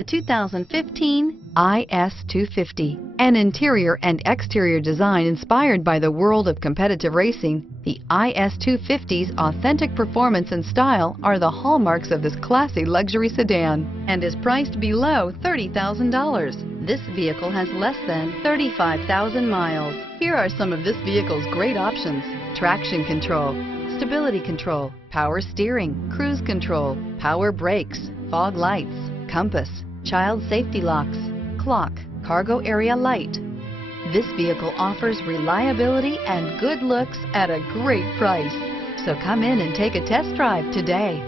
The 2015 IS250. An interior and exterior design inspired by the world of competitive racing, the IS250's authentic performance and style are the hallmarks of this classy luxury sedan and is priced below $30,000. This vehicle has less than 35,000 miles. Here are some of this vehicle's great options: traction control, stability control, power steering, cruise control, power brakes, fog lights, compass, child safety locks, clock, cargo area light. This vehicle offers reliability and good looks at a great price. So come in and take a test drive today.